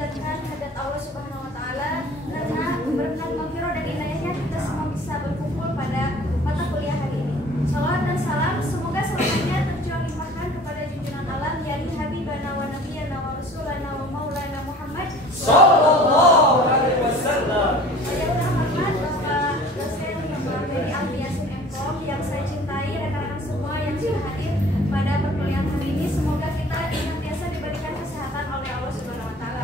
menjalankan hajat Allah Subhanahu wa taala, karena berkat maghfirah dan inayahnya kita semua bisa berkumpul pada mata kuliah hari ini. Salawat dan salam semoga selamanya tercurah limpahkan kepada junjungan alam yakni Habibana wa Nabiyana wa Rasulana wa Maulana Muhammad sallallahu alaihi wasallam. Yang terhormat Bapak dosen Bapak Ferry Alfiasin MKom yang saya cintai, rekan-rekan semua yang sudah hadir pada perkuliahan hari ini, semoga kita senantiasa diberikan kesehatan oleh Allah Subhanahu wa taala.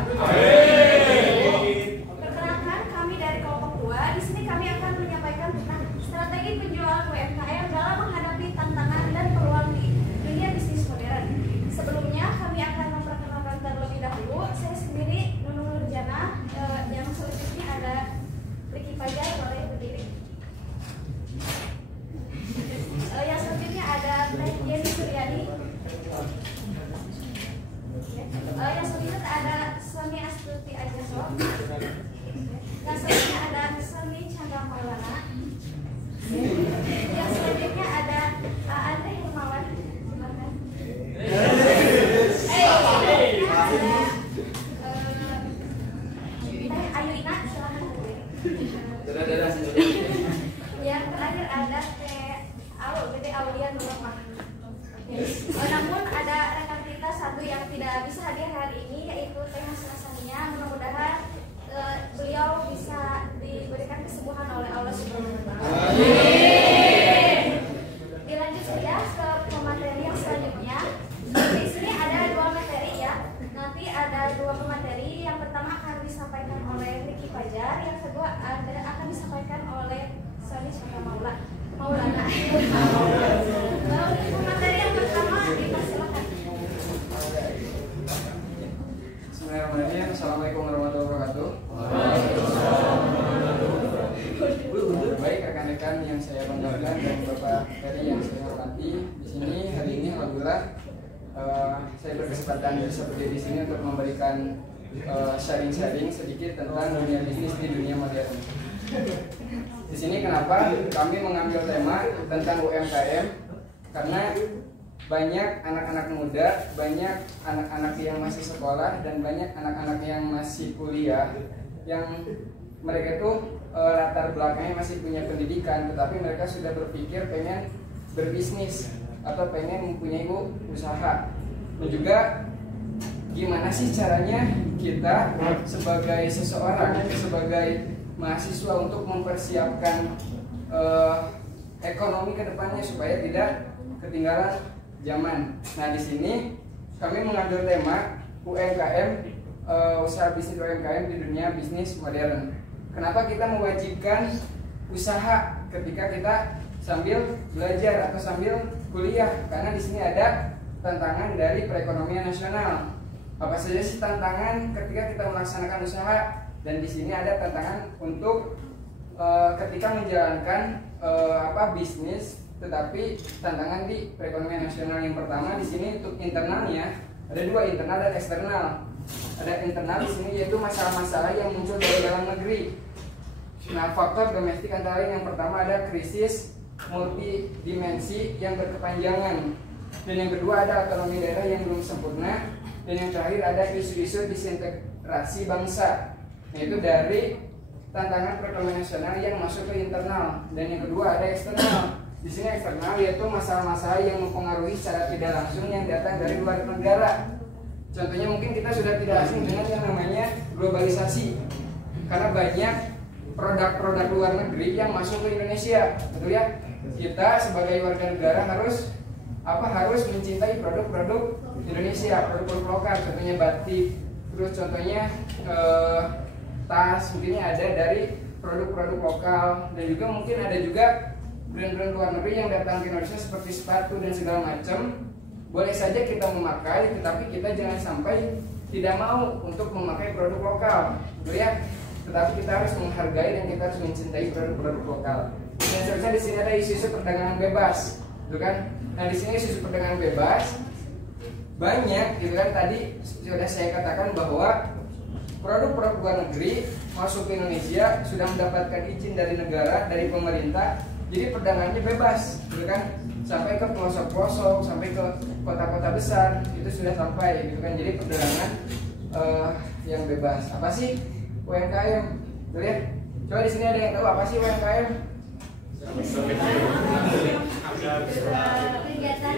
Perkenalkan, kami dari kelompok 2. Di sini kami akan menyampaikan tentang strategi penjualan UMKM dalam menghadapi tantangan dan peluang di dunia bisnis modern. Sebelumnya kami akan memperkenalkan terlebih dahulu. Saya sendiri Nunung Nurjana, yang selanjutnya ada Ricky Fajar, boleh berdiri. Yang selanjutnya ada Teh Jenny Suryani. Yang selanjutnya ada Sony Astuti Ajaso. Yang selanjutnya ada Sony Chandra Maulana. Yang selanjutnya ada Andre Hermawan. Silakan. Ada Teh Ayu Ina, silakan. Yang terakhir ada Teh Gede Aulia Nurmah. Namun ada rekan kita satu yang tidak bisa hadir hari ini, yaitu Teh Hasrasania. Mudah-mudahan beliau bisa diberikan kesembuhan oleh Allah Subhanahu wa taala. Dilanjut saja ke pemateri yang selanjutnya. Di sini ada 2 materi ya. Nanti ada 2 pemateri. Yang pertama akan disampaikan oleh Ricky Fajar, yang kedua akan disampaikan oleh Sony Chandra Maulana. Untuk materi yang pertama dipersilakan. Bismillahirrahmanirrahim. Assalamualaikum warahmatullahi wabarakatuh. Baik rekan-rekan yang saya banggakan dan Bapak Ferry yang saya hormati, di sini hari ini alhamdulillah saya berkesempatan bisa berdiri di sini untuk memberikan sharing-sharing sedikit tentang dunia bisnis di dunia modern. Di sini kenapa kami mengambil tema tentang UMKM? Karena banyak anak-anak muda, banyak anak-anak yang masih sekolah, dan banyak anak-anak yang masih kuliah yang mereka itu latar belakangnya masih punya pendidikan, tetapi mereka sudah berpikir pengen berbisnis atau pengen mempunyai usaha. Dan juga gimana sih caranya kita sebagai seseorang, sebagai mahasiswa untuk mempersiapkan ekonomi ke depannya supaya tidak ketinggalan zaman. Nah, di sini kami mengambil tema UMKM, usaha bisnis UMKM di dunia bisnis modern. Kenapa kita mewajibkan usaha ketika kita sambil belajar atau sambil kuliah? Karena di sini ada tantangan dari perekonomian nasional. Apa saja sih tantangan ketika kita melaksanakan usaha? Dan di sini ada tantangan untuk ketika menjalankan bisnis, tetapi tantangan di perekonomian nasional. Yang pertama di sini untuk internalnya ada 2, internal dan eksternal. Ada internal di sini yaitu masalah-masalah yang muncul dari dalam negeri. Nah, faktor domestik antara lain yang pertama ada krisis multidimensi yang berkepanjangan, dan yang kedua ada otonomi daerah yang belum sempurna, dan yang terakhir ada isu-isu disintegrasi bangsa. Yaitu dari tantangan perekonomian nasional yang masuk ke internal, dan yang kedua ada eksternal. Di sini eksternal yaitu masalah-masalah yang mempengaruhi secara tidak langsung yang datang dari luar negara. Contohnya mungkin kita sudah tidak asing dengan yang namanya globalisasi, karena banyak produk-produk luar negeri yang masuk ke Indonesia, betul ya? Kita sebagai warga negara harus mencintai produk-produk Indonesia, produk-produk lokal. Contohnya batik, terus contohnya tas, mungkin ada dari produk-produk lokal, dan juga mungkin ada juga brand-brand luar negeri yang datang ke Indonesia seperti sepatu dan segala macam. Boleh saja kita memakai, tetapi kita jangan sampai tidak mau untuk memakai produk lokal, betul ya? Tetapi kita harus menghargai dan kita harus mencintai produk-produk lokal. Dan seterusnya di sini ada isu-isu perdagangan bebas, gitu kan? Nah, di sini isu perdagangan bebas banyak, gitu kan? Tadi sudah saya katakan bahwa produk-produk luar negeri masuk ke Indonesia sudah mendapatkan izin dari negara, dari pemerintah. Jadi perdagangannya bebas, gitu kan? Sampai ke pelosok-pelosok, sampai ke kota-kota besar itu sudah sampai, gitu kan? Jadi perdagangan yang bebas. Apa sih UMKM? Tuh lihat. Coba di sini ada yang tahu apa sih UMKM? Kegiatan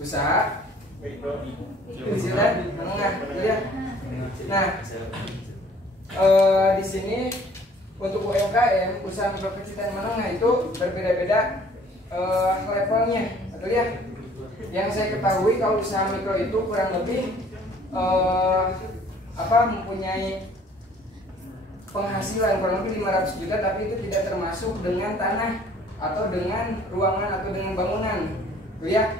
Usaha kecil menengah, ya. Nah, di sini untuk UMKM, usaha mikro kecil dan menengah itu berbeda-beda levelnya, betul ya? Yang saya ketahui kalau usaha mikro itu kurang lebih mempunyai penghasilan kurang lebih 500 juta, tapi itu tidak termasuk dengan tanah atau dengan ruangan atau dengan bangunan, tuh ya.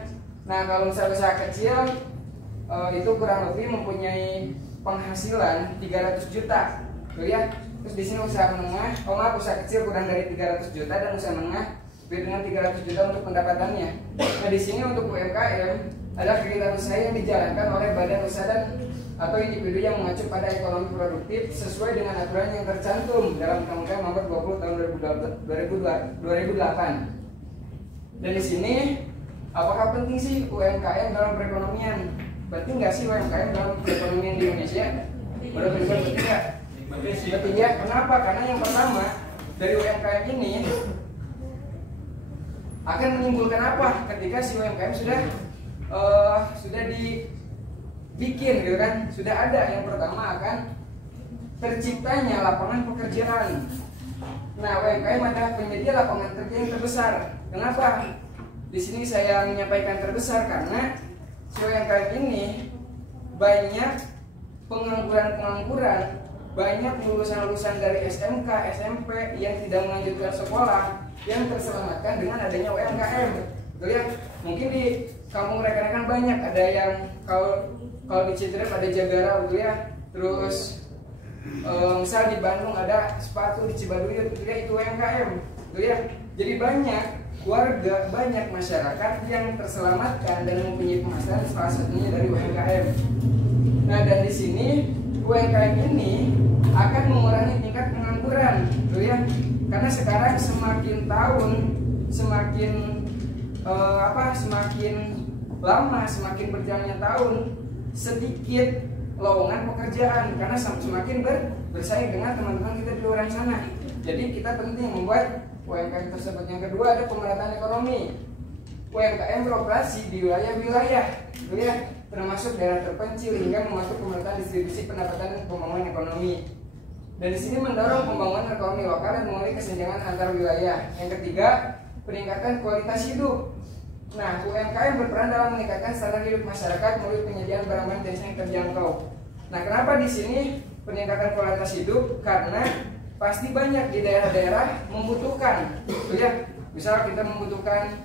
Nah, kalau misalnya usaha kecil itu kurang lebih mempunyai penghasilan 300 juta, tuh ya. Terus di sini usaha menengah, usaha kecil kurang dari 300 juta dan usaha menengah lebih dengan 300 juta untuk pendapatannya. Nah, di sini untuk UMKM adalah kegiatan usaha yang dijalankan oleh badan usaha atau individu yang mengacu pada ekonomi produktif sesuai dengan aturan yang tercantum dalam Undang-Undang Nomor 20 Tahun 2008. Dan di sini, apakah penting sih UMKM dalam perekonomian? Penting nggak sih UMKM dalam perekonomian di Indonesia? Menurut penting nggak? Penting ya. Kenapa? Karena yang pertama, dari UMKM ini akan menimbulkan apa ketika si UMKM sudah dibikin, gitu kan? Sudah ada. Yang pertama akan terciptanya lapangan pekerjaan. Nah, UMKM adalah penyedia lapangan kerja yang terbesar. Kenapa? Di sini saya menyampaikan terbesar karena si UMKM ini banyak pengangguran, banyak lulusan-lulusan dari SMK, SMP yang tidak melanjutkan sekolah yang terselamatkan dengan adanya UMKM. Betul ya? Mungkin di kampung rekan-rekan banyak ada yang kalau di Citrem ada Jagara, betul ya? Terus misal di Bandung ada sepatu, di Cibaduyut, betul ya? Itu UMKM, betul ya? Jadi banyak warga, banyak masyarakat yang terselamatkan dan mempunyai penghasilan salah satunya dari UMKM. Nah, dan di sini UMKM ini akan mengurangi tingkat pengangguran, betul ya? Karena sekarang semakin tahun semakin semakin lama, semakin berjalannya tahun, sedikit lowongan pekerjaan karena semakin bersaing dengan teman-teman kita di luar sana. Jadi kita penting membuat UMKM tersebut. Yang kedua ada pemerataan ekonomi. UMKM beroperasi di wilayah-wilayah, ya, termasuk daerah terpencil hingga mengatur pemerataan distribusi pendapatan dan pembangunan ekonomi. Dan di sini mendorong pembangunan ekonomi lokal dan mengurangi kesenjangan antar wilayah. Yang ketiga, peningkatan kualitas hidup. Nah, UMKM berperan dalam meningkatkan standar hidup masyarakat melalui penyediaan barang-barang jenis yang terjangkau. Nah, kenapa di sini peningkatan kualitas hidup? Karena pasti banyak di daerah-daerah membutuhkan, ya. Misal kita membutuhkan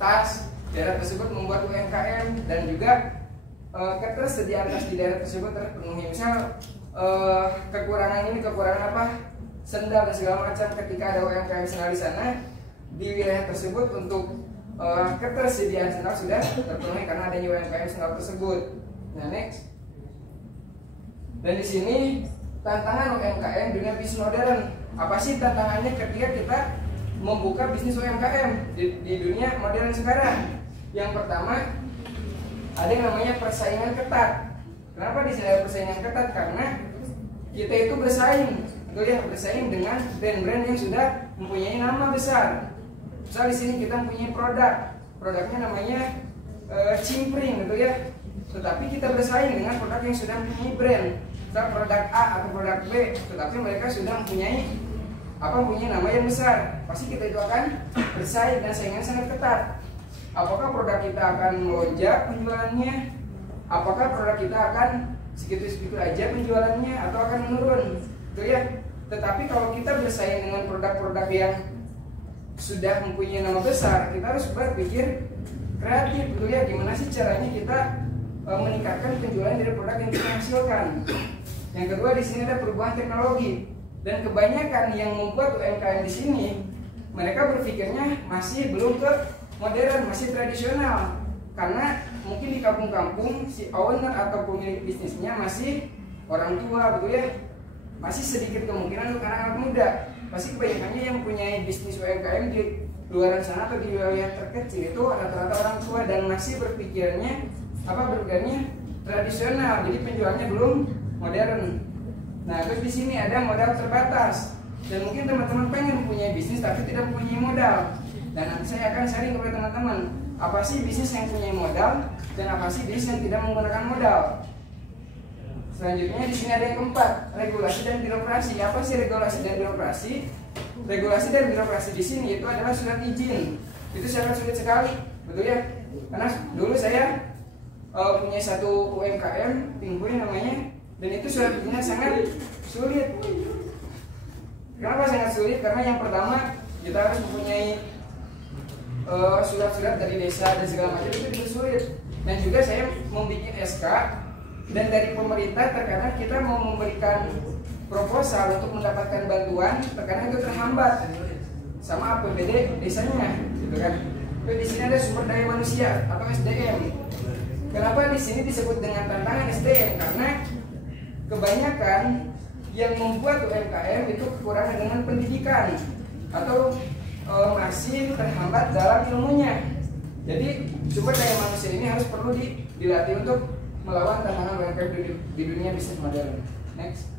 tas, daerah tersebut membuat UMKM dan juga ketersediaan tas di daerah tersebut terpenuhi. Misal kekurangan apa? Sendal dan segala macam. Ketika ada UMKM sendal di sana, di wilayah tersebut untuk ketersediaan sendal sudah terpenuhi karena adanya UMKM sendal tersebut. Nah, next. Dan di sini tantangan UMKM dengan bisnis modern. Apa sih tantangannya ketika kita membuka bisnis UMKM di dunia modern sekarang? Yang pertama, ada yang namanya persaingan ketat. Kenapa di sini ada persaingan ketat? Karena kita itu bersaing dengan brand-brand yang sudah mempunyai nama besar. Misal di sini kita mempunyai produknya namanya Cimpring, gitu ya. Tetapi kita bersaing dengan produk yang sudah mempunyai brand, misal produk A atau produk B, tetapi mereka sudah mempunyai nama yang besar. Pasti kita itu akan bersaing dan saingan sangat ketat. Apakah produk kita akan melonjak penjualannya? Apakah produk kita akan segitu-segitu aja penjualannya atau akan menurun? Itu ya. Tetapi kalau kita bersaing dengan produk-produk yang sudah mempunyai nama besar, kita harus berpikir kreatif, gitu ya. Gimana sih caranya kita meningkatkan penjualan dari produk yang kita hasilkan? Yang kedua, di sini ada perubahan teknologi. Dan kebanyakan yang membuat UMKM di sini, mereka berpikirnya masih belum ke modern, masih tradisional. Karena mungkin di kampung-kampung si owner atau pemilik bisnisnya masih orang tua, betul ya. Masih sedikit kemungkinan untuk anak-anak muda. Pasti kebanyakannya yang punya bisnis UMKM di luar sana atau di wilayah terkecil itu rata-rata orang tua dan masih berpikirnya tradisional, jadi penjualnya belum modern. Nah, terus di sini ada modal terbatas. Dan mungkin teman-teman pengen punya bisnis tapi tidak mempunyai modal. Dan nanti saya akan sharing kepada teman-teman apa sih bisnis yang punya modal dan apa sih bisnis yang tidak menggunakan modal. Selanjutnya di sini ada yang keempat, regulasi dan birokrasi. Apa sih regulasi dan birokrasi? Regulasi dan birokrasi di sini itu adalah surat izin. Itu sangat sulit sekali, betul ya? Karena dulu saya punya satu UMKM, Pinggui namanya, dan itu surat izinnya sangat sulit. Kenapa sangat sulit? Karena yang pertama kita harus mempunyai surat-surat dari desa dan segala macam, itu sulit. Dan juga saya membuat SK, dan dari pemerintah terkadang kita mau memberikan proposal untuk mendapatkan bantuan, terkadang itu terhambat sama APBD desanya, gitu kan. Tapi di sini ada sumber daya manusia atau SDM. Kenapa di sini disebut dengan tantangan SDM? Karena kebanyakan yang membuat UMKM itu kekurangan dengan pendidikan atau masih terhambat dalam ilmunya. Jadi sumber daya manusia ini harus perlu dilatih untuk melawan tantangan UMKM di dunia bisnis modern. Next.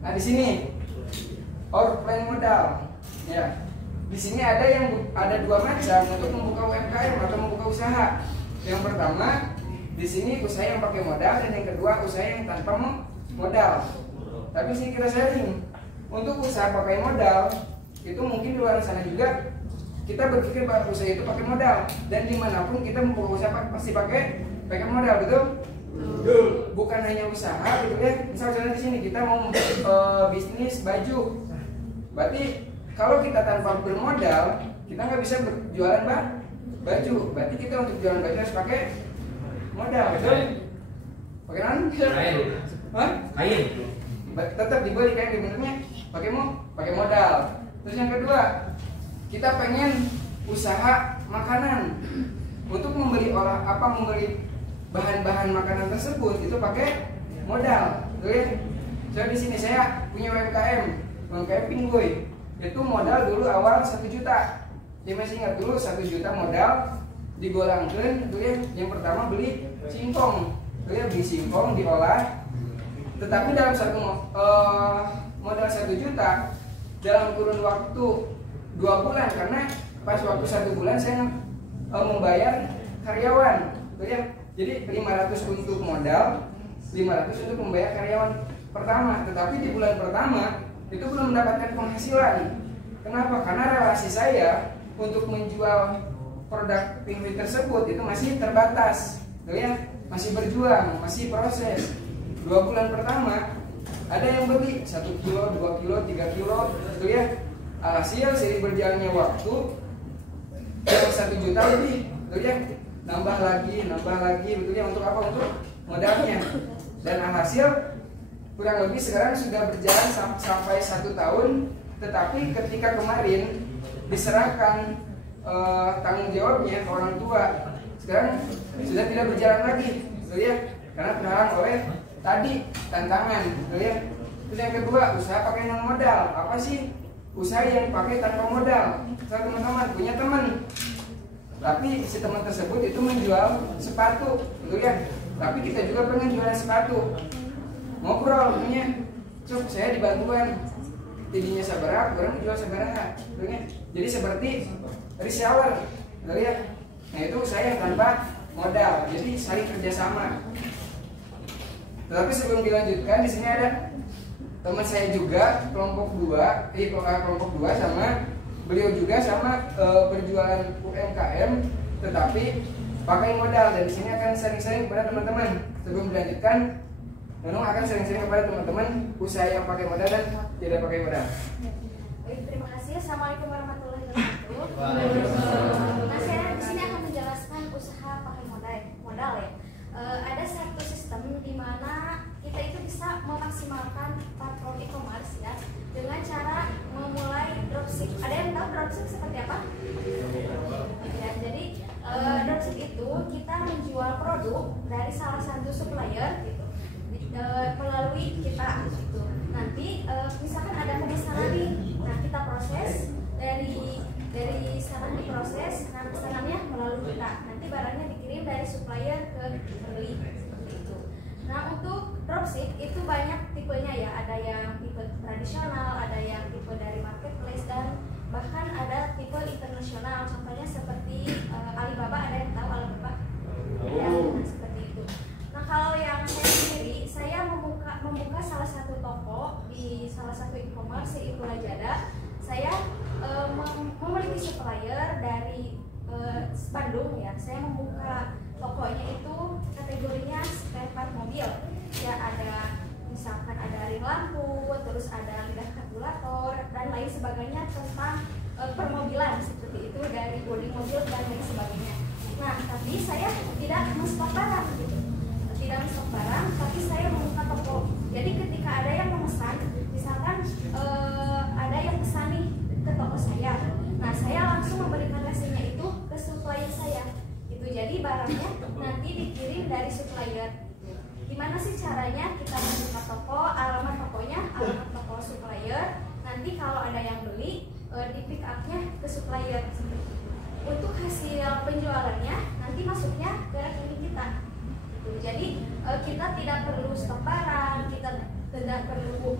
Nah di sini outline modal. Ya, di sini ada dua macam untuk membuka UMKM atau membuka usaha. Yang pertama di sini usaha yang pakai modal, dan yang kedua usaha yang tanpa modal. Tapi sini kita sharing untuk usaha pakai modal itu mungkin di luar sana juga kita berpikir bahwa usaha itu pakai modal, dan dimanapun kita membuka usaha pasti pakai modal, betul? Bukan hanya usaha, gitu ya. Misalnya di sini kita mau bisnis baju, berarti kalau kita tanpa bermodal kita nggak bisa berjualan baju. Berarti kita untuk jualan baju harus pakai modal, betul? Pakai kain. Kain. Tetap dibeli kain, sebenarnya pakai modal. Terus yang kedua, kita pengen usaha makanan. Untuk membeli bahan-bahan makanan tersebut itu pakai modal, betul ya? So di sini saya punya UMKM Pinggui. Itu modal dulu awal 1 juta. Saya masih ingat dulu 1 juta modal digolangkan, betul ya? Yang pertama beli singkong, betul ya? Beli singkong diolah. Tetapi dalam modal 1 juta dalam kurun waktu 2 bulan, karena pas waktu 1 bulan saya membayar karyawan, betul ya? Jadi 500 untuk modal, 500 untuk membayar karyawan pertama. Tetapi di bulan pertama itu belum mendapatkan penghasilan. Kenapa? Karena relasi saya untuk menjual produk Pinggui tersebut itu masih terbatas, betul ya? Masih berjuang, masih proses. 2 bulan pertama ada yang beli 1 kilo, 2 kilo, 3 kilo, betul ya? Hasil seiring berjalannya waktu 1 juta lebih, betul ya? Nambah lagi, betul ya? Untuk apa? Untuk modalnya. Dan hasil kurang lebih sekarang sudah berjalan sampai 1 tahun. Tetapi ketika kemarin diserahkan tanggung jawabnya ke orang tua, sekarang sudah tidak berjalan lagi, betul ya? Karena terhalang oleh tadi tantangan, betul ya? Terus yang kedua, usaha pakai non modal. Apa sih usaha yang pakai tanpa modal? Saya teman-teman punya teman, tapi si teman tersebut itu menjual sepatu, betul ya? Tapi kita juga pengen jualan sepatu. Ngobrol punya, cuk saya dibantuan, tidinya sabarah, orang jual sabarah, betul ya? Jadi seperti reseller, betul ya? Nah itu saya tanpa modal, jadi saling kerjasama. Tetapi sebelum dilanjutkan, di sini ada teman saya juga kelompok 2 sama beliau juga sama berjualan UMKM, tetapi pakai modal. Dan di sini akan sering-sering kepada teman-teman. Sebelum dilanjutkan, Nunung akan sering-sering kepada teman-teman usaha yang pakai modal dan tidak pakai modal. Baik, terima kasih. Assalamualaikum warahmatullahi wabarakatuh. Nah, saya di sini akan menjelaskan usaha pakai modal ya. Ada satu sistem di mana kita itu bisa memaksimalkan platform e-commerce ya dengan cara memulai dropship. Ada yang tahu dropship seperti apa? Ya, jadi dropship itu kita menjual produk dari salah satu supplier gitu melalui kita gitu. Nanti misalkan ada pemesanan nih, nah kita proses dari sekarang diproses, nah pesanannya melalui kita. Nanti barangnya dikirim dari supplier ke pembeli seperti itu. Nah, untuk dropship itu banyak tipenya ya, ada yang tipe tradisional, ada yang tipe dari marketplace, dan bahkan ada tipe internasional. Contohnya seperti Alibaba, ada yang tahu Alibaba? Ya, seperti itu. Nah, kalau yang saya sendiri, saya membuka salah satu toko di salah satu e-commerce, yaitu Lazada. Saya memiliki supplier dari Bandung ya. Saya membuka tokonya itu kategorinya spare part mobil. Ya, ada misalkan ada ring lampu, terus ada lidah kalkulator dan lain sebagainya tentang permobilan seperti itu, dari bodi mobil dan lain sebagainya. Nah, tapi saya tidak menstok barang gitu. Tidak menstok barang, tapi saya membuka toko. Jadi ketika ada yang memesan, misalkan ada yang pesan nih ke toko saya. Nah, saya langsung memberikan resennya itu ke supplier saya. Itu jadi barangnya nanti dikirim dari supplier. Gimana sih caranya kita membuka toko? Alamat tokonya, alamat toko supplier. Nanti kalau ada yang beli, di pick up-nya ke supplier. Untuk hasil penjualannya nanti masuknya ke rekening kita. Jadi kita tidak perlu stok barang, kita tidak perlu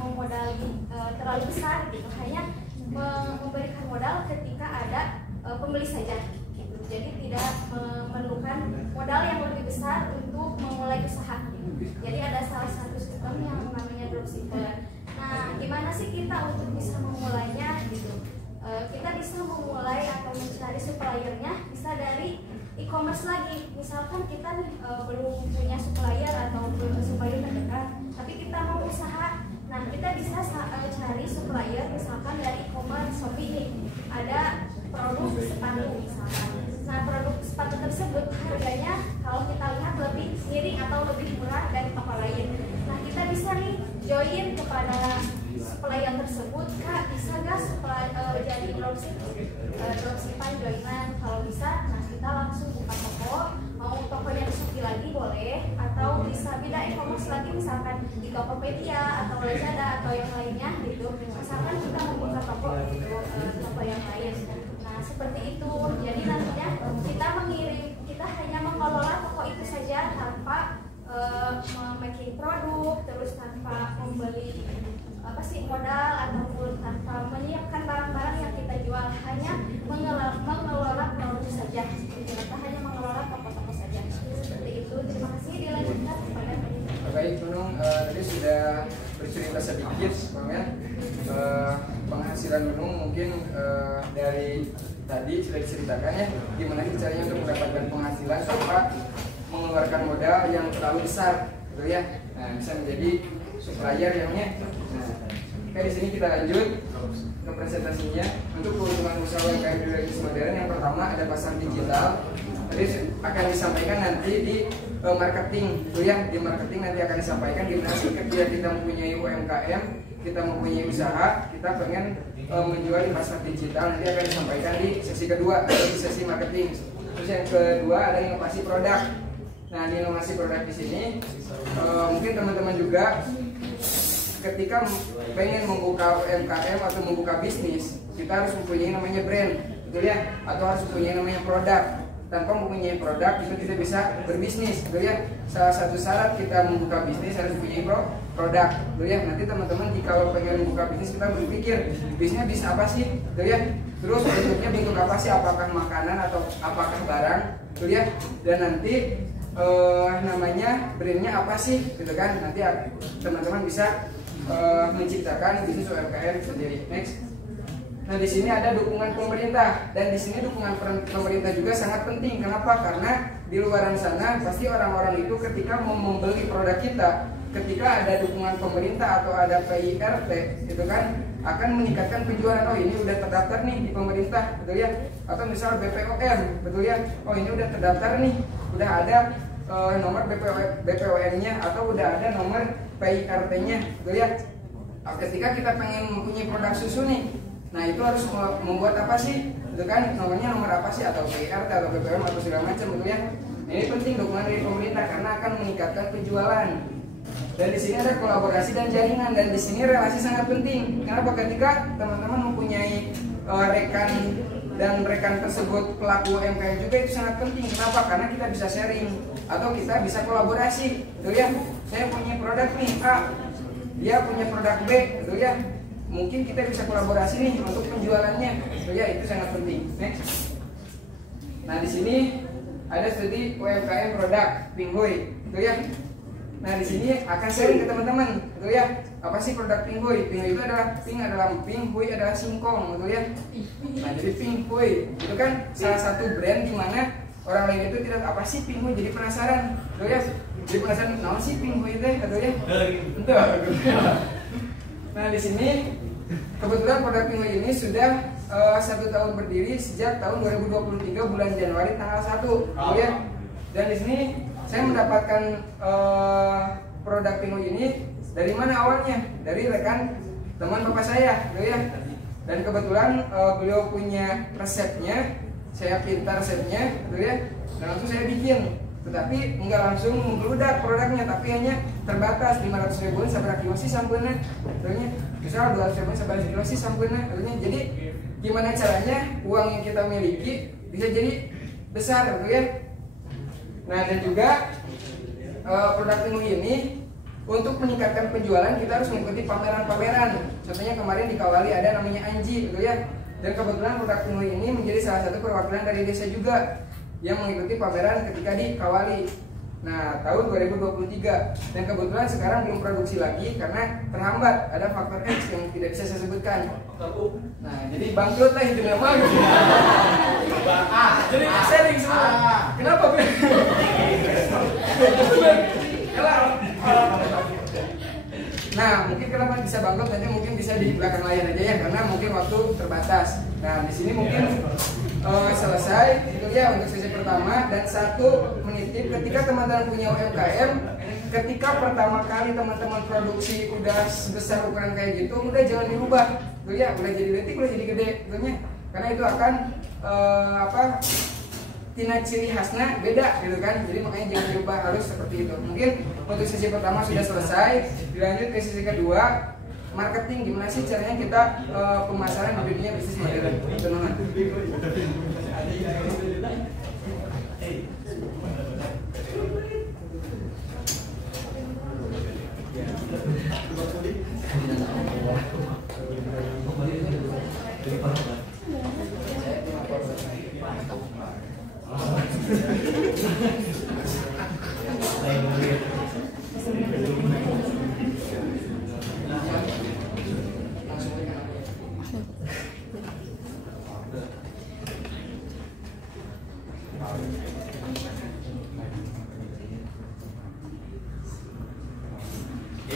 memodali terlalu besar gitu. Hanya memberikan modal ketika ada pembeli saja. Jadi tidak memerlukan modal yang lebih besar untuk memulai usaha. Jadi ada salah satu sistem yang namanya dropshipper. Nah, gimana sih kita untuk bisa memulainya gitu? Kita bisa memulai atau mencari suppliernya bisa dari e-commerce lagi. Misalkan kita nih belum punya supplier atau belum supplier terdekat, tapi kita mau usaha. Nah, kita bisa cari supplier misalkan dari e-commerce Shopee nih. Ada produk sepatu misalkan. Nah, produk sepatu tersebut harganya kalau kita lihat lebih miring atau lebih murah dari toko lain. Nah, kita bisa nih join kepada supplier tersebut. Kak, bisa gak jadi dropshipan joinan? Kalau bisa, nah kita langsung buka toko. Mau tokonya di Shopee lagi boleh, atau bisa beda e-commerce lagi, misalkan di Tokopedia atau Lazada atau yang lainnya gitu. Misalkan kita membuka toko gitu, toko yang lain. Nah, seperti itu. Jadi nantinya kita hanya mengelola toko itu saja tanpa memaking produk, terus tanpa membeli modal ataupun tanpa menyiapkan barang-barang yang kita jual, hanya mengelola produk saja. Kita hanya mengelola toko-toko saja. Seperti itu. Terima kasih. Dilanjutkan kepada penyidik. Baik, Nunung, tadi sudah bercerita sedikit, Bang ya. Penghasilan Nunung mungkin dari tadi sudah diceritakan ya, gimana caranya untuk mendapatkan penghasilan tanpa mengeluarkan modal yang terlalu besar, gitu ya. Nah, bisa menjadi supplier yang Oke, di sini kita lanjut ke presentasinya. Untuk keuntungan usaha UMKM di Indonesia modern, yang pertama ada pasar digital. Tadi akan disampaikan nanti di marketing, tuh ya. Di marketing nanti akan disampaikan gimana sih ketika kita mempunyai UMKM, kita mempunyai usaha, kita pengen menjual di pasar digital. Nanti akan disampaikan di sesi kedua, di sesi marketing. Terus yang kedua ada inovasi produk. Nah, di inovasi produk di sini mungkin teman-teman juga ketika pengen membuka UMKM atau membuka bisnis, kita harus mempunyai namanya brand, betul ya? Atau harus mempunyai namanya produk. Tanpa mempunyai produk, itu tidak bisa berbisnis, betul ya? Salah satu syarat kita membuka bisnis harus mempunyai produk, betul ya? Nanti teman-teman kalau pengen membuka bisnis, kita berpikir bisnisnya bisa apa sih, betul ya? Terus bentuknya bentuk apa sih? Apakah makanan atau apakah barang, betul ya? Dan nanti namanya brandnya apa sih, gitu kan? Nanti teman-teman bisa menciptakan bisnis UMKM sendiri. Next. Nah, di sini ada dukungan pemerintah, dan di sini dukungan pemerintah juga sangat penting. Kenapa? Karena di luaran sana pasti orang-orang itu ketika mau membeli produk kita, ketika ada dukungan pemerintah atau ada PIRT, itu kan akan meningkatkan penjualan. Oh, ini udah terdaftar nih di pemerintah, betul ya? Atau misal BPOM, betul ya? Oh, ini udah terdaftar nih, udah ada nomor BPOM-nya atau udah ada nomor PIRT-nya, betul ya? Ketika kita pengen mempunyai produk susu nih, nah itu harus membuat apa sih? Itu kan nomornya nomor apa sih, atau PIRT atau BPOM atau segala macam, betul ya? Nah, ini penting dukungan dari pemerintah karena akan meningkatkan penjualan. Dan di sini ada kolaborasi dan jaringan, dan di sini relasi sangat penting. Kenapa? Ketika teman-teman mempunyai rekan dan rekan tersebut pelaku UMKM juga itu sangat penting. Kenapa? Karena kita bisa sharing atau kita bisa kolaborasi, gitu ya. Saya punya produk nih A, dia punya produk B, gitu ya. Mungkin kita bisa kolaborasi nih untuk penjualannya, gitu ya. Itu sangat penting. Next. Nah di sini ada studi UMKM produk Pinghui, gitu ya. Nah di sini akan sharing ke teman-teman, gitu ya. Apa sih produk Pinghui? Pinghui itu adalah emping, hui adalah singkong, gitu ya. Nah jadi Pinghui itu kan salah satu brand di mana orang lain itu tidak apa sih Pinghui, jadi penasaran, gitu ya. Jadi penasaran, nama sih Pinghui itu, gitu ya. Nah di sini kebetulan produk Pinghui ini sudah 1 tahun berdiri sejak tahun 2023 bulan Januari tanggal 1, gitu ya. Dan di sini saya mendapatkan produk Pinghui ini dari mana awalnya? Dari rekan teman bapak saya, gitu ya. Dan kebetulan beliau punya resepnya, saya pintar resepnya, gitu ya. Dan langsung saya bikin. Tetapi nggak langsung membludak produknya, tapi hanya terbatas 500.000 sabar kilosi sampurna, tentunya. Misal 200.000 sabar kilosi sampurna, tentunya. Jadi gimana caranya uang yang kita miliki bisa jadi besar, gitu ya. Nah dan juga produk Pinghui ini untuk meningkatkan penjualan kita harus mengikuti pameran-pameran. Contohnya kemarin di Kawali ada namanya Anji, gitu ya. Dan kebetulan produk Pinghui ini menjadi salah satu perwakilan dari desa juga yang mengikuti pameran ketika di Kawali. Nah tahun 2023. Dan kebetulan sekarang belum produksi lagi karena terhambat, ada faktor X yang tidak bisa saya sebutkan. Nah jadi bangkrut lah itu nama. Jadi selling semua. Kenapa? Nah mungkin kenapa bisa bangkrut nanti mungkin bisa di belakang layar aja ya, karena mungkin waktu terbatas. Nah di sini mungkin selesai itu ya untuk sesi pertama. Dan satu menitip, ketika teman-teman punya UMKM, ketika pertama kali teman-teman produksi udah sebesar ukuran kayak gitu, udah jangan dirubah, gitu ya. Udah jadi detik, udah jadi gede, gitu ya. Karena itu akan tina ciri khasnya beda, gitu kan. Jadi makanya jangan dirubah, harus seperti itu. Mungkin untuk sesi pertama sudah selesai, dilanjut ke sesi kedua. Marketing, gimana sih caranya kita pemasaran di dunia bisnis modern, teman-teman.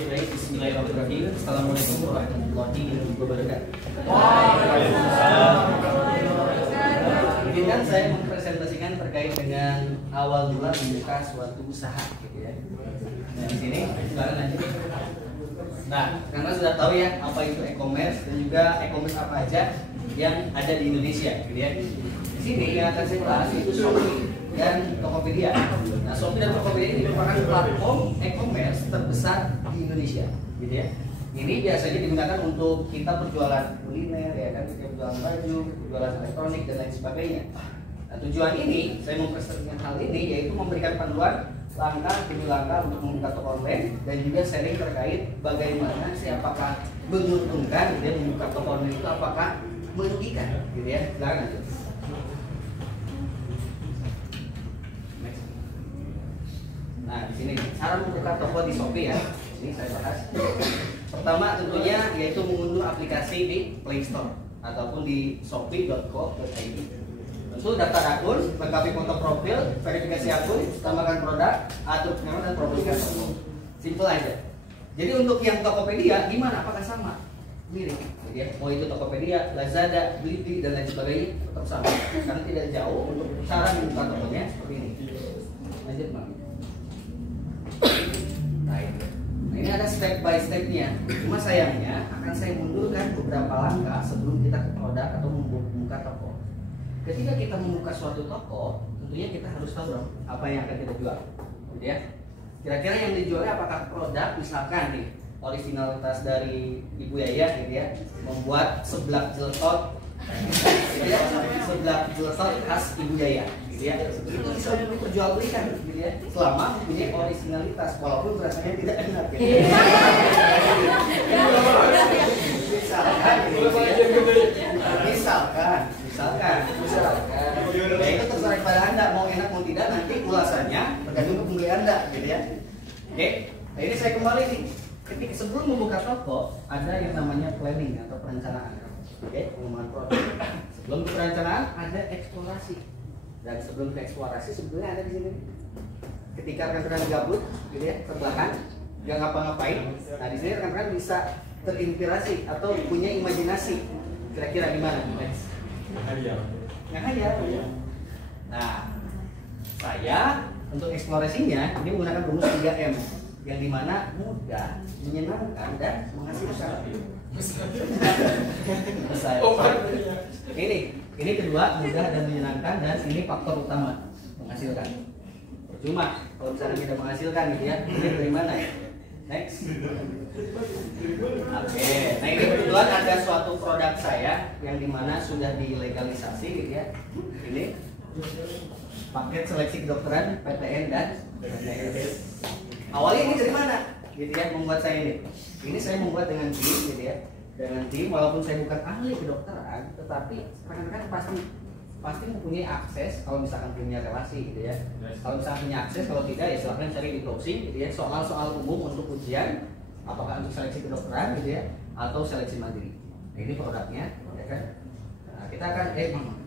Baik, bismillahirrahmanirrahim. Assalamualaikum warahmatullahi wabarakatuh. Izinkan saya mempresentasikan terkait dengan awal mula membuka suatu usaha, gitu ya. Nah di sini sekarang lanjut. Nah, karena sudah tahu ya apa itu e-commerce dan juga e-commerce apa aja yang ada di Indonesia, gitu ya. Di sini yang akan saya bahas itu Shopee dan Tokopedia. Nah, Shopee dan Tokopedia ini merupakan platform e-commerce terbesar di Indonesia, gitu ya. Ini biasanya digunakan untuk kita berjualan kuliner, ya kan, kita berjualan baju, berjualan elektronik dan lain sebagainya. Nah, tujuan ini saya mempresentasikan hal ini yaitu memberikan panduan langkah demi langkah untuk membuka toko online dan juga sharing terkait bagaimana sih apakah menguntungkan, gitu ya, membuka toko online itu apakah merugikan, gitu ya. Silakan lanjut. Nah, di sini cara membuka toko di Shopee ya. Ini saya bahas. Pertama tentunya yaitu mengunduh aplikasi di Play Store ataupun di shopee.co.id. Tentu daftar akun, lengkapi foto profil, verifikasi akun, tambahkan produk, atur pengenalan dan promosikan toko. Simple aja. Jadi untuk yang Tokopedia gimana? Apakah sama? Mirip, gitu ya. Mau itu Tokopedia, Lazada, Blibli dan lain sebagainya tetap sama. Karena tidak jauh untuk cara membuka tokonya seperti ini. Lanjut, Bang. Nah ini ada step by stepnya. Cuma sayangnya akan saya mundurkan beberapa langkah sebelum kita ke produk atau membuka toko. Ketika kita membuka suatu toko, tentunya kita harus tahu dong apa yang akan kita jual, gitu ya. Kira-kira yang dijualnya apakah produk, misalkan nih originalitas dari Ibu Yaya, gitu ya, membuat seblak jeletot gitu ya, sebelah jurusan khas Ibu Yaya gitu ya. Itu bisa diperjualbelikan gitu ya, selama mempunyai originalitas walaupun rasanya tidak enak gitu. Misalkan ya itu terserah kepada Anda mau enak mau tidak, nanti ulasannya tergantung ke pembeli Anda gitu ya. Oke, nah ini saya kembali nih. Ketika sebelum membuka toko ada yang namanya planning atau perencanaan. Oke, pengembangan produk. Sebelum perencanaan ada eksplorasi. Dan sebelum ke eksplorasi sebetulnya ada di sini. Ketika rekan-rekan gabut gitu ya, terbahan, nggak ngapa-ngapain. Nah, di sini rekan-rekan bisa terinspirasi atau punya imajinasi. Kira-kira gimana, Lex? Ngahayal. Nah, saya untuk eksplorasinya ini menggunakan rumus 3M yang dimana mudah, menyenangkan dan menghasilkan. Ini kedua, mudah dan menyenangkan, dan ini faktor utama menghasilkan. Percuma kalau misalnya tidak menghasilkan gitu ya. Ini dari mana ya? Next. Oke, nah ini kebetulan ada suatu produk saya yang dimana sudah dilegalisasi gitu ya. Ini paket seleksi kedokteran PTN dan PTS. Awalnya ini dari mana? Gitu ya, membuat saya ini. Ini saya membuat dengan tim gitu ya. Dengan tim, walaupun saya bukan ahli kedokteran, tetapi rekan-rekan pasti mempunyai akses kalau misalkan punya relasi gitu ya. Kalau misalkan punya akses, kalau tidak ya silahkan cari di browsing gitu ya, soal-soal umum untuk ujian, apakah untuk seleksi kedokteran gitu ya, atau seleksi mandiri. Nah, ini produknya ya kan. Nah, kita akan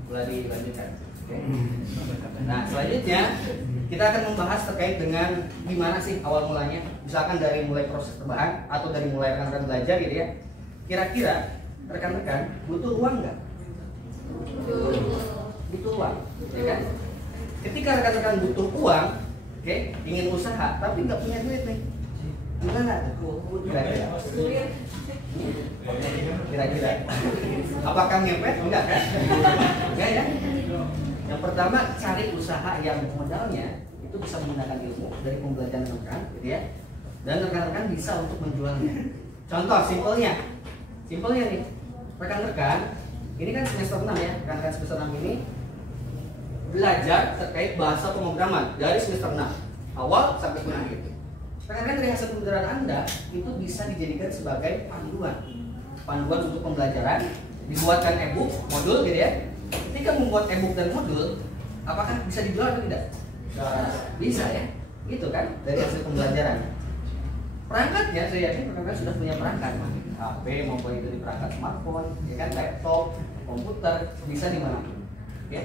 boleh dilanjutkan. Oke. Nah, selanjutnya kita akan membahas terkait dengan gimana sih awal mulanya, misalkan dari mulai proses terbahan atau dari mulai rekan-rekan belajar gitu ya. Kira-kira rekan-rekan butuh uang nggak? Butuh uang, ya kan? Ketika rekan-rekan butuh uang, oke, ingin usaha tapi nggak punya duit nih, gimana? Kira-kira, apakah ngepet? Enggak kan? Enggak ya? Yang pertama, cari usaha yang modalnya itu bisa menggunakan ilmu dari pembelajaran rekan, gitu ya, dan rekan-rekan bisa untuk menjualnya. Contoh simpelnya nih, rekan-rekan ini kan semester 6 ya, rekan-rekan semester 6 ini belajar terkait bahasa pemrograman dari semester 6 awal sampai akhir. Rekan-rekan dari hasil pembelajaran Anda itu bisa dijadikan sebagai panduan untuk pembelajaran, dibuatkan e-book, modul gitu ya. Ketika membuat e-book dan modul, apakah bisa dijual atau tidak? Bisa ya, itu kan dari hasil pembelajaran. Perangkatnya saya yakin rekan-rekan sudah punya perangkat, HP maupun itu di perangkat smartphone, ya kan, laptop, komputer, bisa di mana pun. Ya.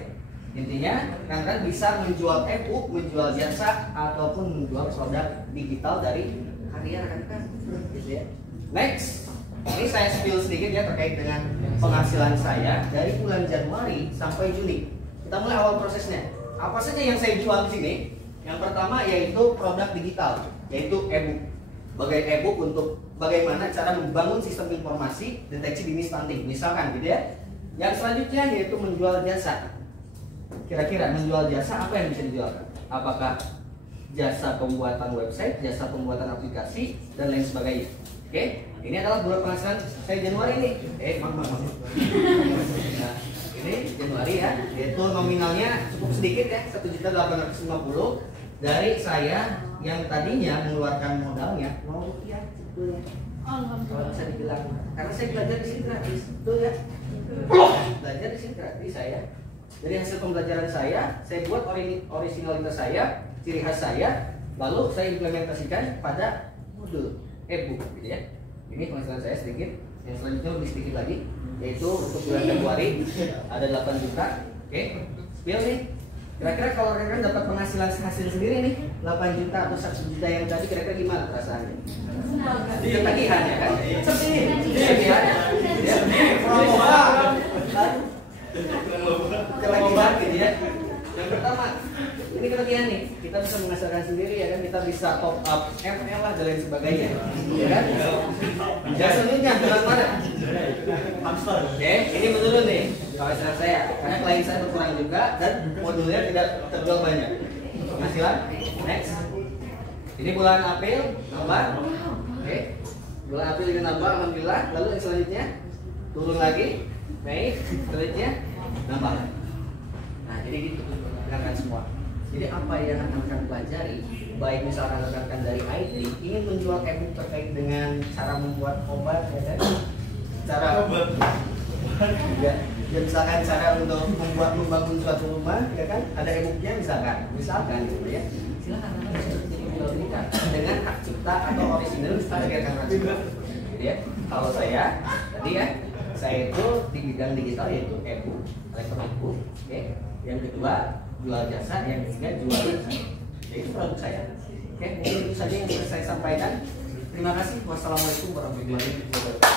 Intinya rekan-rekan bisa menjual e-book, menjual jasa ataupun menjual produk digital dari karya rekan-rekan, gitu ya. Next, ini saya spill sedikit ya terkait dengan penghasilan saya dari bulan Januari sampai Juni. Kita mulai awal prosesnya. Apa saja yang saya jual di sini? Yang pertama yaitu produk digital, yaitu e-book. Sebagai e-book untuk bagaimana cara membangun sistem informasi deteksi dini stunting, misalkan gitu ya. Yang selanjutnya yaitu menjual jasa. Kira-kira menjual jasa apa yang bisa dijualkan? Apakah jasa pembuatan website, jasa pembuatan aplikasi, dan lain sebagainya. Oke, ini adalah bulan penghasilan saya Januari ini. Maaf. Nah, ini Januari ya, yaitu nominalnya cukup sedikit ya, 1.850.000 dari saya yang tadinya mengeluarkan modalnya rupiah sebetulnya. Kalau bisa dibilang, karena saya belajar di sini gratis, betul ya? Belajar di sini gratis saya. Dari hasil pembelajaran saya buat originalitas saya, ciri khas saya, lalu saya implementasikan pada modul e-book gitu ya. Ini penghasilan saya sedikit. Yang selanjutnya lebih sedikit lagi, yaitu untuk bulan Februari ada 8 juta. Oke, spill nih. Kira-kira kalau rekan-rekan dapat penghasilan hasil sendiri nih 8 juta atau 1 juta yang tadi, kira-kira gimana perasaannya? Ketagihan ya kan? Sedih ya. Kelebihan gitu ya. Yang pertama, ini kelebihan nih, kita bisa menghasilkan sendiri ya kan, kita bisa top up ML lah dan lain sebagainya, ya kan? Ya selanjutnya bulan Maret. Oke, ini menurun nih penghasilan saya, karena klien saya berkurang juga dan modulnya tidak terjual banyak. Penghasilan next. Ini bulan April nambah. Oke, bulan April ini nambah, alhamdulillah. Lalu yang selanjutnya turun lagi. Mei, selanjutnya gampang. Nah jadi gitu rekan semua. Jadi apa yang akan pelajari, baik misalkan rekan dari IT ingin menjual e-book terkait dengan cara membuat obat, ya kan? Cara obat, ya misalkan cara untuk membangun suatu rumah, ya kan? Ada e-booknya misalkan gitu ya. Silakan bisa jadi jual belikan dengan hak cipta atau original sebagai rekan juga. Jadi ya, kalau saya tadi ya, saya itu di bidang digital yaitu e-book, elektronik book, oke. Yang kedua jual jasa, yang ketiga jual jasa. Itu produk saya. Oke, mungkin itu saja yang bisa saya sampaikan. Terima kasih. Wassalamualaikum warahmatullahi wabarakatuh.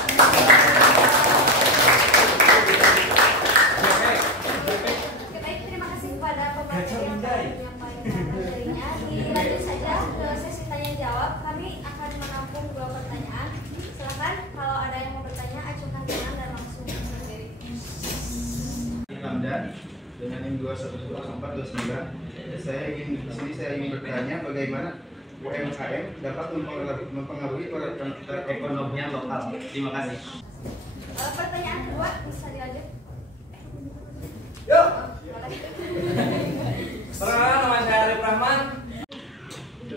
Terima kasih kepada pemateri yang telah menyampaikan materinya. Dilanjut saja ke sesi tanya jawab. Kami akan menampung 2 pertanyaan. Silakan kalau ada yang mau bertanya, ajukan tangan dan langsung berdiri. Lambda dengan NIM 210429. Saya ingin bertanya bagaimana UMKM dapat mempengaruhi perekonomian lokal. Terima kasih. Pertanyaan kedua bisa dilanjut. Yuk. Perkenalkan, nama saya Arif Rahman.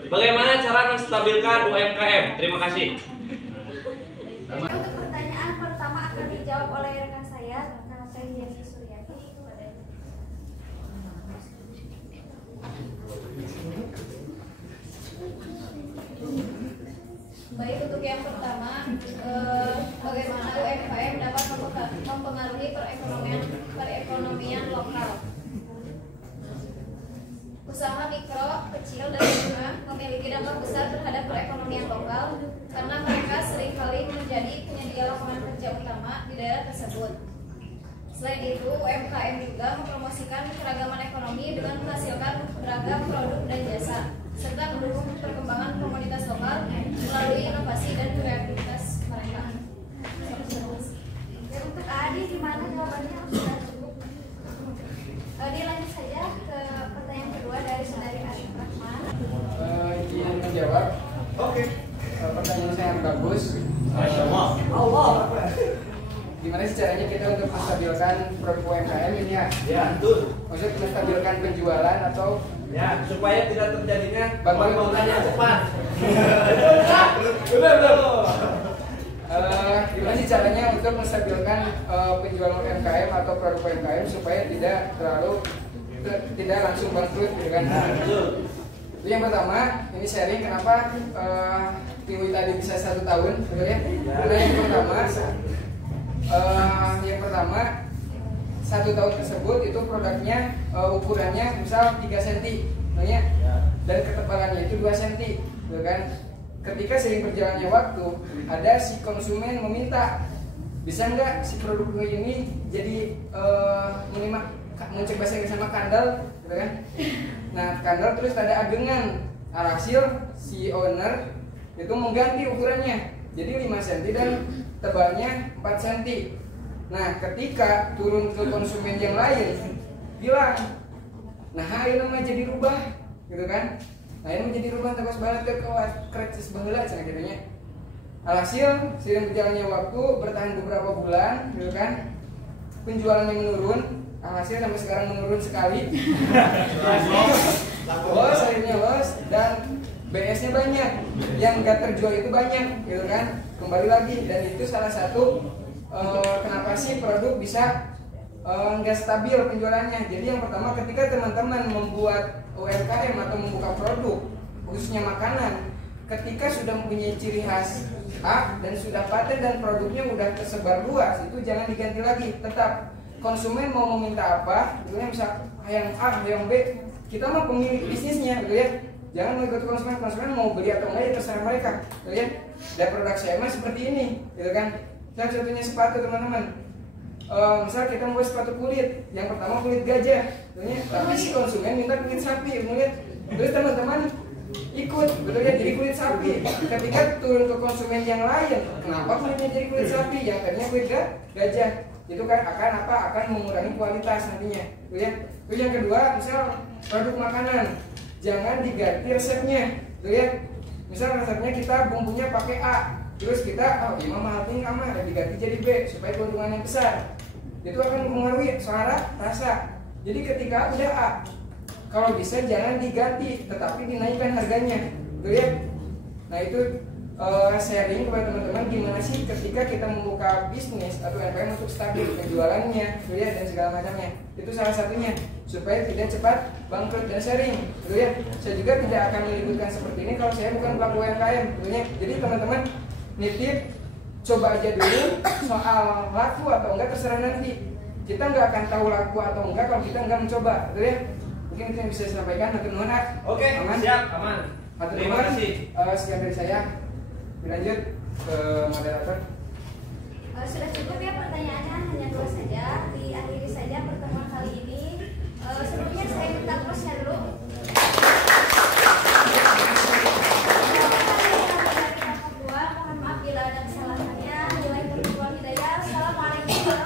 Bagaimana cara menstabilkan UMKM? Terima kasih. Untuk pertanyaan pertama akan dijawab oleh rekan saya, rekan saya Yesi Suryati. Baik, untuk yang pertama, bagaimana UMKM dapat mempengaruhi perekonomian lokal? Usaha mikro, kecil, dan menengah memiliki dampak besar terhadap perekonomian lokal karena mereka seringkali menjadi penyedia lapangan kerja utama di daerah tersebut. Selain itu, UMKM juga mempromosikan keragaman ekonomi dengan menghasilkan beragam produk dan jasa, serta mendukung perkembangan komunitas lokal melalui inovasi dan kreativitas mereka. Untuk Adi, di mana jawabannya sudah cukup? Dilanjut saja ke pertanyaan kedua dari saudari Arif Rahman. Izin menjawab. Oke. Pertanyaan saya yang bagus. Masya Allah. Gimana sih caranya kita untuk menstabilkan produk UMKM ini ya? Ya, betul. Maksudnya menstabilkan penjualan atau Ya, supaya tidak terjadinya bangunan yang cepat. Gimana sih caranya untuk menstabilkan penjualan UMKM atau produk UMKM supaya tidak langsung bangkrut, gitu kan? Betul. Itu yang pertama. Ini sharing kenapa Tiwi tadi bisa 1 tahun, betul ya? Karena yang pertama 1 tahun tersebut itu produknya ukurannya misal 3 cm, ya, dan ketebalannya itu 2 cm, gitu kan? Ketika seiring berjalannya waktu, ada si konsumen meminta, bisa nggak si produk gue ini jadi bahasa Inggris sama kandel, gitu kan? Nah, kandel terus ada agengan. Alhasil si owner itu mengganti ukurannya jadi 5 cm dan tebalnya 4 cm. Nah, ketika turun ke konsumen yang lain bilang, nah ini mah jadi rubah, gitu kan? Nah, ini menjadi rubah terus balik ke kreatif baheula cenah kitu nya. Alhasil seiring berjalannya waktu bertahan beberapa bulan, gitu kan? Penjualannya menurun, alhasil sampai sekarang menurun sekali. Los, akhirnya los, dan BS-nya banyak, yang gak terjual itu banyak, gitu kan? Kembali lagi, dan itu salah satu kenapa sih produk bisa nggak stabil penjualannya. Jadi yang pertama, ketika teman-teman membuat UMKM atau membuka produk khususnya makanan, ketika sudah mempunyai ciri khas A dan sudah paten dan produknya udah tersebar luas, itu jangan diganti lagi. Tetap konsumen mau meminta apa, gitu ya, misal yang A, yang B, kita mah pemilik bisnisnya, gitu ya. Jangan mengikuti konsumen mau beli atau enggak ya terserah mereka, gitu ya. Dan produk saya mah seperti ini, gitu kan. Dan contohnya sepatu, teman-teman. Misal kita membuat sepatu kulit, yang pertama kulit gajah, gitu ya. Tapi si konsumen minta kulit sapi, gitu ya. Terus teman-teman ikut, betul ya, jadi kulit sapi. Ketika turun ke konsumen yang lain, kenapa kulitnya jadi kulit sapi? Yang tadinya kulit gajah, itu kan akan mengurangi kualitas nantinya, gitu ya. Terus yang kedua, misal produk makanan, jangan diganti resepnya, gitu ya. Misal resepnya kita bumbunya pakai A, terus kita imam mahal tinggi diganti jadi B supaya keuntungannya besar. itu akan mempengaruhi suara, rasa. Jadi ketika udah A, kalau bisa jangan diganti, tetapi dinaikkan harganya, gitu ya. Nah itu sharing kepada teman-teman gimana sih ketika kita membuka bisnis atau UMKM untuk stabil penjualannya, gitu ya, dan segala macamnya. Itu salah satunya supaya tidak cepat bangkrut dan sharing, gitu ya. Saya juga tidak akan menyebutkan seperti ini kalau saya bukan pelaku UMKM, gitu ya. Jadi teman-teman nitip, coba aja dulu soal laku atau enggak terserah nanti. Kita nggak akan tahu laku atau enggak kalau kita nggak mencoba, gitu ya. Mungkin itu yang bisa saya sampaikan. Hatur nuhun. Oke, aman. siap, aman. Hatur Terima nuhun. kasih. Sekian dari saya. Lanjut ke moderator. Sudah cukup ya pertanyaannya, hanya 2 saja. Diakhiri saja pertemuan kali ini. Sebelumnya saya minta close-nya dulu. Mohon maaf bila ada kesalahannya. Assalamualaikum warahmatullahi wabarakatuh.